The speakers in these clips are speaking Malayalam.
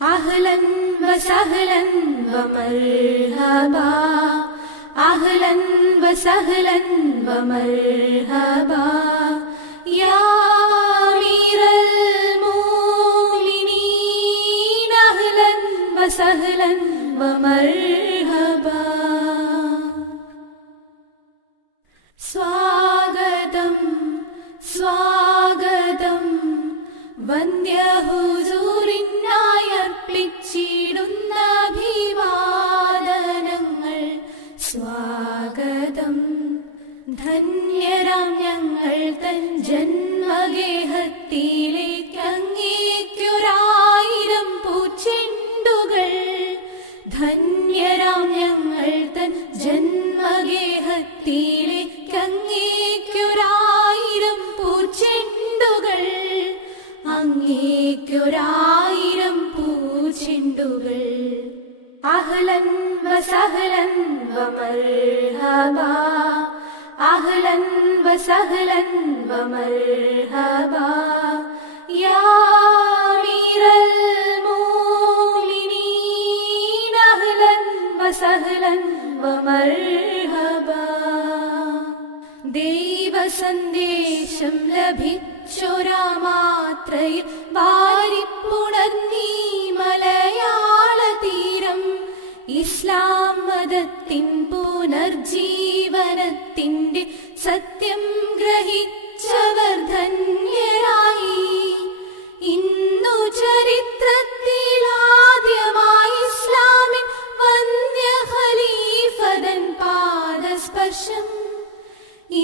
أهلا وسهلا ومرحبا أهلا وسهلا ومرحبا يا أمير المؤمنين أهلا وسهلا ومرحبا സ്വാഗതം സ്വാഗതം വന്ദ്യഹുസൂറിനായി അർപ്പിച്ചിടുന്ന അഭിവാദനങ്ങൾ സ്വാഗതം. ധന്യരാം ഞങ്ങൾ തൻ ജന്മഗേഹത്തിലേക്ക് അങ്ങേക്കൊരായിരം പൂച്ചെണ്ടുകൾ. ധന്യരാം ഞങ്ങൾ തൻ ജന്മഗേഹത്തിലേക്ക് അങ്ങേക്കൊരായിരം പൂച്ചെണ്ടുകൾ. അങ്ങേക്കൊരായിരം പൂച്ചെണ്ടുകൾ. അഹ്ലൻ വസഹ്ലൻ വമർഹബാ അഹ്ലൻ വസഹ്ലൻ വമർഹബാ യാ അമീറൽ മുഅ്മിനീൻ അഹ്ലൻ വസഹ്ലൻ വമർഹബാ. ദൈവസന്ദേശം ലഭിച്ചൊരാ മാത്രയിൽ വാരിപ്പുണർന്നീ മലയാള തീരം. ഇസ്ലാം മതത്തിൻ പുനർജീവനത്തിന്റെ സത്യം ഗ്രഹിച്ചവർ ധന്യരായി. ഇന്നു ചരിത്രത്തിലാദ്യമായി ഇസ്ലാമിൻ വന്യ ഖലീഫതൻ പാദസ്പർശം.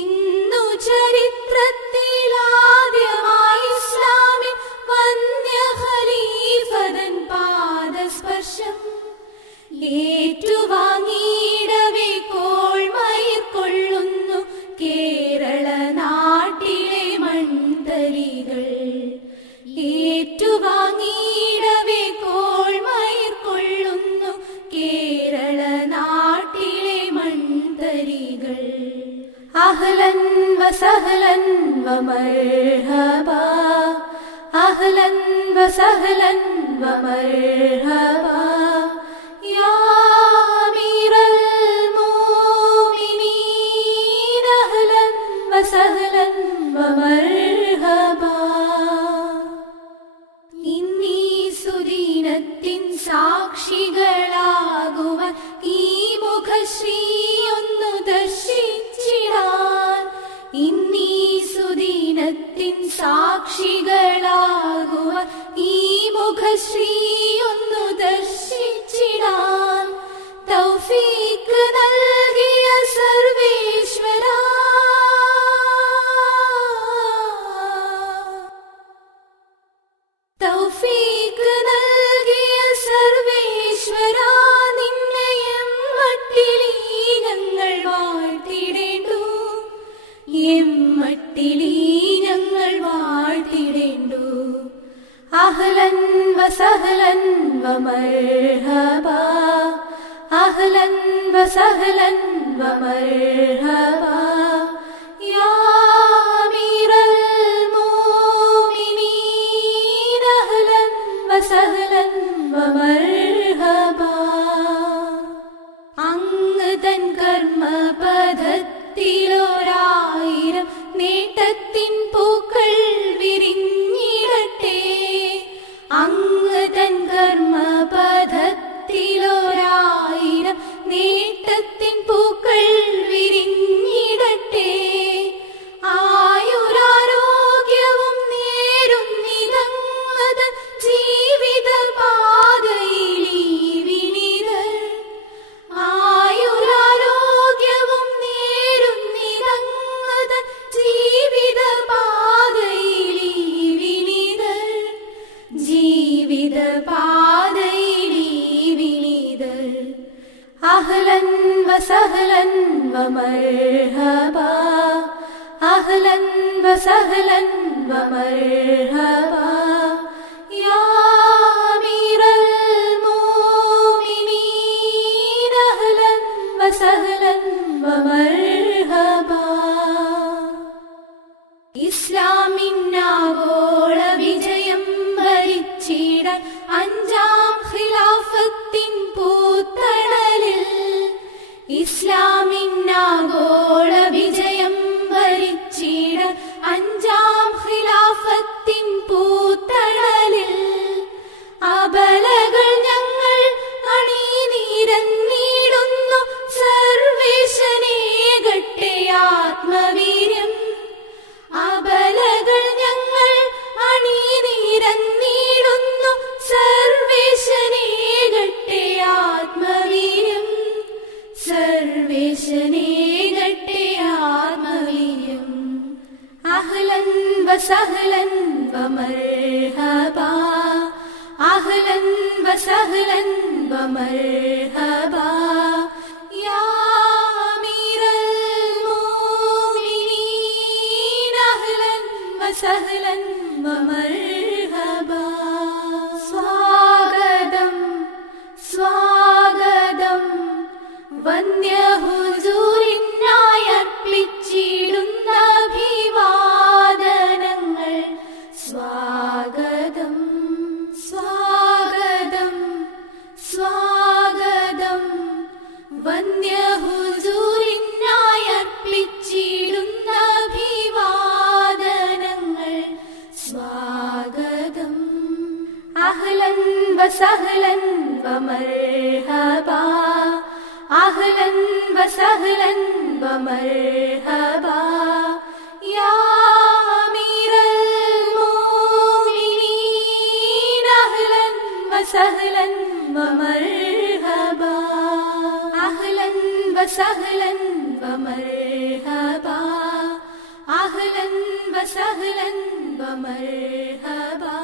ഇന്നു ചരിത്രത്തിലാദ്യമായി ഇസ്ലാമിൻ വന്യ ഖലീഫതൻ പാദസ്പർശം. ഏറ്റുവാങ്ങിയിടവേ കോൾമയിർ കൊള്ളുന്നു കേരള നാട്ടിലെ മൺതരികൾ. ഏറ്റുവാങ്ങിയിടവേ കോൾമയിർ കൊള്ളുന്നു കേരള നാട്ടിലെ മൺതരികൾ. അഹ്ലൻ വസഹ്ലൻ വമർഹബാ അഹ്ലൻ വസഹ്ലൻ വമർഹബാ യാ അമീറൽ മുഅ്മിനീൻ അഹ്ലൻ വസഹ്ലൻ വമർഹബാ. ഇന്നീ സുദീനത്തിൻ സാക്ഷികളാകുവാൻ ഈ മുഖശ്രീയൊന്നു ദർശിച്ചിടാൻ. ഇന്നീ സുദീനത്തിൻ സാക്ഷികളാകുവാൻ ഈ മുഖശ്രീയൊന്നു ദർശിച്ചിടാൻ തൗഫീഖ് നൽകിയ സർവേശ്വരാ. തൗഫീഖ് നൽകിയ സർവേശ്വരാ നിന്നെയും മട്ടിലീ ഞങ്ങൾ വാഴ്ത്തിടേണ്ടു. എമ്മട്ടിലീ ഞങ്ങൾ വാഴ്ത്തിടേണ്ടു. അഹ്ലൻ വസഹ്ലൻ വമർഹബാ അഹ്ലൻ വസഹ്ലൻ വമർഹബാ യാ അമീറൽ മുഅ്മിനീൻ അഹ്ലൻ വസഹ്ലൻ വമർഹബാ. അങ്ങ് തൻ കർമ്മപഥത്തിലൊരായിരം നേട്ടത്തിൻ പൂക്കൾ വിരിഞ്ഞിടട്ടെ. അങ്ങ് തൻ കർമ്മപഥത്തിലൊരായിരം നേട്ടത്തിൻ പൂക്കൾ വിരിഞ്ഞിടട്ടെ. ആയുരാരോഗ്യവും നേരുന്നിതങ്ങത ജീവിത പാതയിലീ വിനീതർ. ആയുരാരോഗ്യവും നേരുന്നിതങ്ങത ജീവിത പാതയിലീ വിനീതർ. ജീവിത പാതയിലീ വിനീതർ. അഹ്ലൻ വസഹ്ലൻ വമർഹബാ അഹ്ലൻ വസഹ്ലൻ വമർഹബാ യാ അമീറൽ മുഅ്മിനീൻ അഹ്ലൻ വസഹ്ലൻ വമർഹബാ. ഇസ്ലാമിൻ ആഗോള വിജയം വരിച്ചിടാൻ അഞ്ചാം ومرحبا أهلا وسهلا ومرحبا يا أمير المؤمنين أهلا وسهلا ومرحبا സ്വാഗതം സ്വാഗതം വന്യഹുസൂരിനായി അർപ്പിച്ചിടുന്ന അഭിവാദനങ്ങൾ സ്വാഗതം സ്വാഗതം സ്വാഗതം വന്യഹുസൂരിനായി അർപ്പിച്ചിടുന്ന അഭിവാദനങ്ങൾ സ്വാഗതം അഹ്ലൻ വസഹ്ലൻ വമർഹബാ അഹ്ലൻ വസഹ്ലൻ വമർഹബാ യാ അമീറൽ മുഅ്മിനീൻ അഹ്ലൻ വസഹ്ലൻ വമർഹബാ അഹ്ലൻ വസഹ്ലൻ വമർഹബാ അഹ്ലൻ വസഹ്ലൻ വമർഹബാ